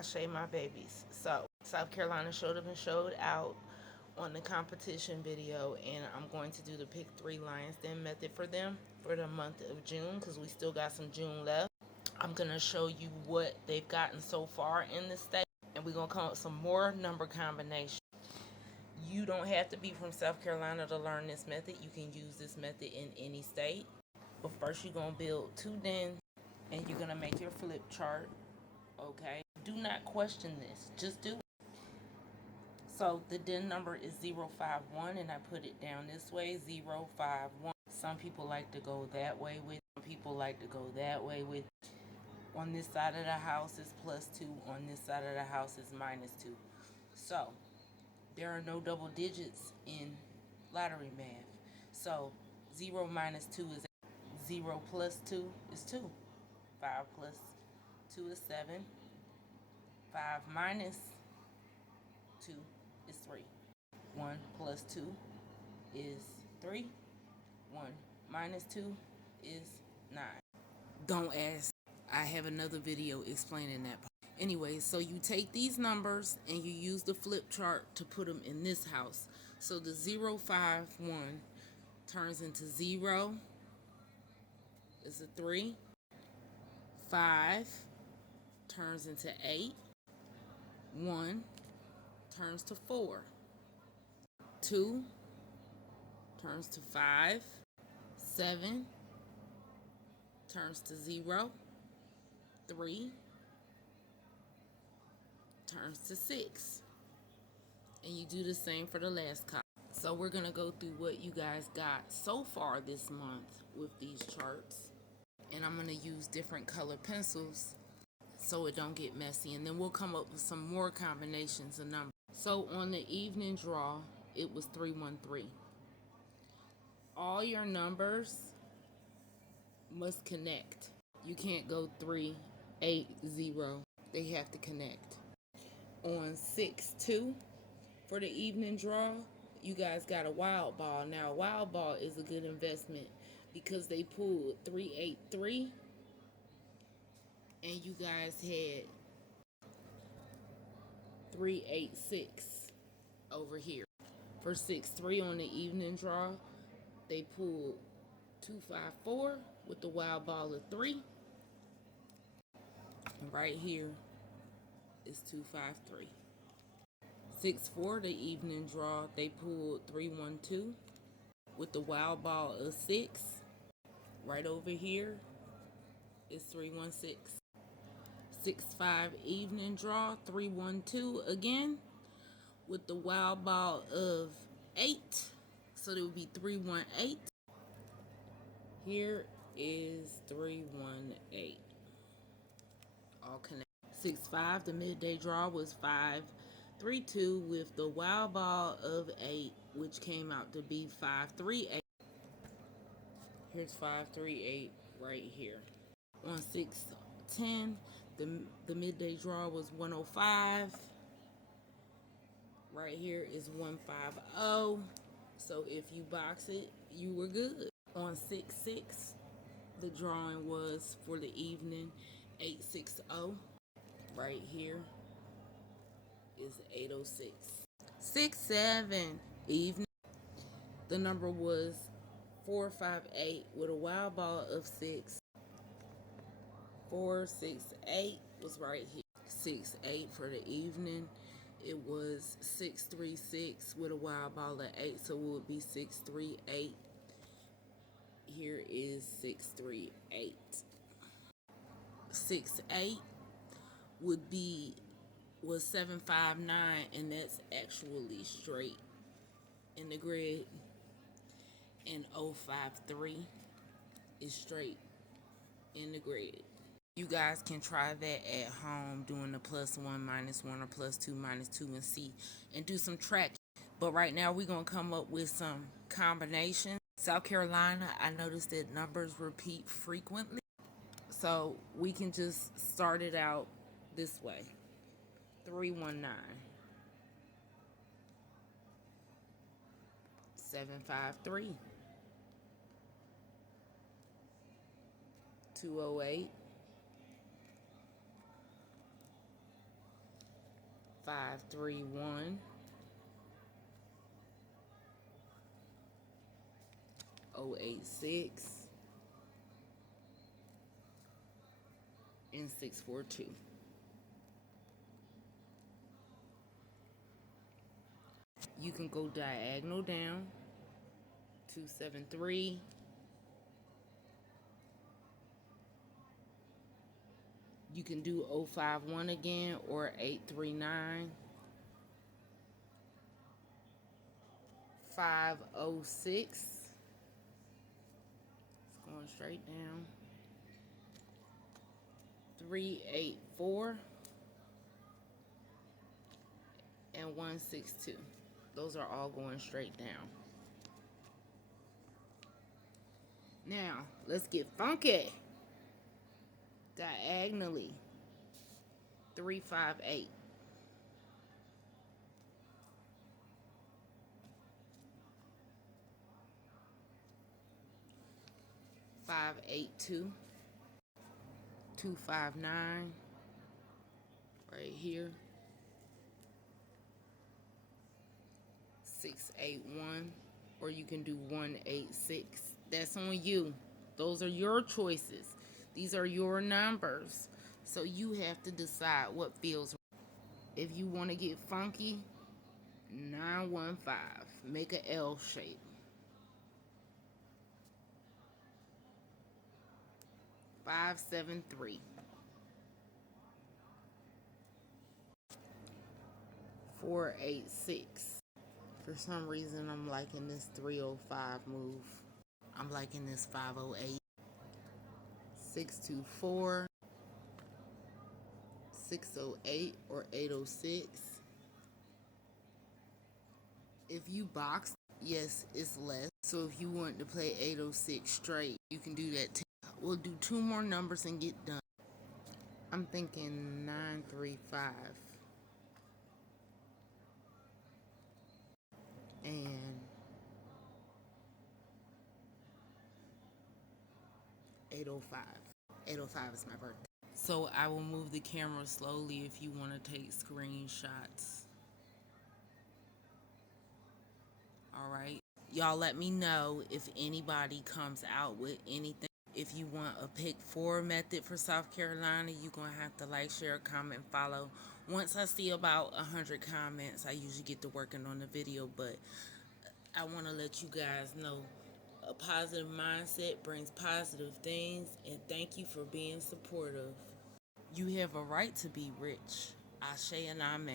ASHE my babies. So South Carolina showed up and showed out on the competition video, and I'm going to do the pick 3 Lions Den method for them for the month of June because we still got some June left. I'm going to show you what they've gotten so far in the state, and we're going to come up with some more number combinations. You don't have to be from South Carolina to learn this method. You can use this method in any state. But first you're going to build 2 dens, and you're going to make your flip chart. Okay? Do not question this. Just do it. So the den number is 051, and I put it down this way, 051. Some people like to go that way with it. Some people like to go that way with it. On this side of the house is +2. On this side of the house is -2. So there are no double digits in lottery math. So 0 minus 2 is 0 plus 2 is 2. 5 plus 2 is 7. 5 minus 2 is 3. 1 plus 2 is 3. 1 minus 2 is 9. Don't ask. I have another video explaining that part. Anyway, so you take these numbers and you use the flip chart to put them in this house. So the 051 turns into 0 is a 3. 5 turns into 8. 1 turns to 4. 2 turns to 5. 7 turns to 0. 3 turns to 6. And you do the same for the last column. So we're going to go through what you guys got so far this month with these charts. And I'm going to use different color pencils so it don't get messy. And then we'll come up with some more combinations of numbers. So on the evening draw, it was 313. All your numbers must connect. You can't go 3, 8, 0. They have to connect. On 6-2 for the evening draw, you guys got a wild ball. Now, a wild ball is a good investment because they pulled 383, and you guys had 386 over here. For 6-3 on the evening draw, they pulled 254 with the wild ball of 3. And right here is 253. 6-4, the evening draw, they pulled 312 with the wild ball of 6. Right over here is 316. 6-5 evening draw, 312 again with the wild ball of 8. So there would be 318. Here is 318. All connected. 6-5, the midday draw was 532 with the wild ball of 8, which came out to be 538. Here's 538 right here. On 6-10, the midday draw was 105. Right here is 150. So if you box it, you were good. On 6-6, the drawing was for the evening 860. Right here is 806. 6-7 evening, the number was 458 with a wild ball of 6. 468 was right here. 6-8 for the evening, it was 636 with a wild ball of 8, so it would be 638. Here is 638. 6-8 was 759, and that's actually straight in the grid. And 053 is straight in the grid. You guys can try that at home, doing the +1, -1, or +2, -2, and see, and do some tracking. But right now we're going to come up with some combinations. South Carolina, I noticed that numbers repeat frequently. So we can just start it out this way. 319. 753. 208. 531 086 and 642. You can go diagonal down, 273. You can do 051 again, or 839. 506. It's going straight down. 384 and 162. Those are all going straight down. Now, let's get funky. Diagonally, 358. 582. 259. Right here. 681. Or you can do 186. That's on you. Those are your choices. These are your numbers. So you have to decide what feels right. If you want to get funky, 915. Make an L shape. 573. 486. For some reason, I'm liking this 305 move. I'm liking this 508. 624. 608 or 806. If you box, yes, it's less. So if you want to play 806 straight, you can do that too. We'll do 2 more numbers and get done. I'm thinking 935 and 805. 805 is my birthday. So I will move the camera slowly if you want to take screenshots. Alright. Y'all let me know if anybody comes out with anything. If you want a pick 4 method for South Carolina, you're going to have to like, share, comment, follow. Once I see about 100 comments, I usually get to working on the video. But I want to let you guys know a positive mindset brings positive things. And thank you for being supportive. You have a right to be rich. ASHE and Amen.